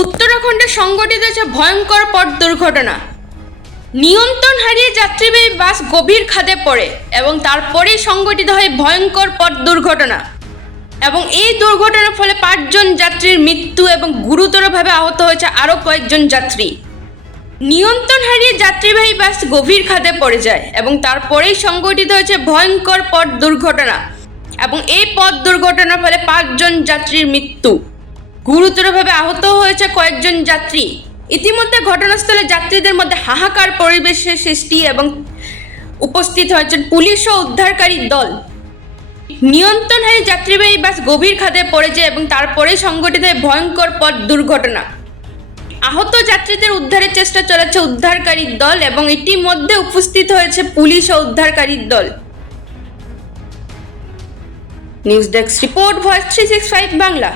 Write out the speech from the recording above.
উত্তরাখণ্ডে সংঘটিত হয়েছে ভয়ঙ্কর পথ দুর্ঘটনা, নিয়ন্ত্রণ হারিয়ে যাত্রীবাহী বাস গভীর খাদে পড়ে এবং তারপরেই সংঘটিত হয় ভয়ঙ্কর পথ দুর্ঘটনা এবং এই দুর্ঘটনার ফলে পাঁচজন যাত্রীর মৃত্যু এবং গুরুতরভাবে আহত হয়েছে আরও কয়েকজন যাত্রী। নিয়ন্ত্রণ হারিয়ে যাত্রীবাহী বাস গভীর খাদে পড়ে যায় এবং তারপরেই সংঘটিত হয়েছে ভয়ঙ্কর পথ দুর্ঘটনা এবং এই পথ দুর্ঘটনার ফলে পাঁচজন যাত্রীর মৃত্যু। গুরুতরভাবে আহত হয়েছে কয়েকজন যাত্রী। ইতিমধ্যে ঘটনাস্থলে যাত্রীদের মধ্যে হাহাকার পরিবেশের সৃষ্টি এবং উপস্থিত হয়েছেন পুলিশ ও উদ্ধারকারী দল। নিয়ন্ত্রণ হারিয়ে যাত্রীবাহী বাস গভীর খাদে পড়ে যায় এবং তারপরে হয় ভয়ঙ্কর পথ দুর্ঘটনা। আহত যাত্রীদের উদ্ধারের চেষ্টা চালাচ্ছে উদ্ধারকারী দল এবং ইতিমধ্যে উপস্থিত হয়েছে পুলিশ ও উদ্ধারকারীর দল। News desk report voice three six five Bangla.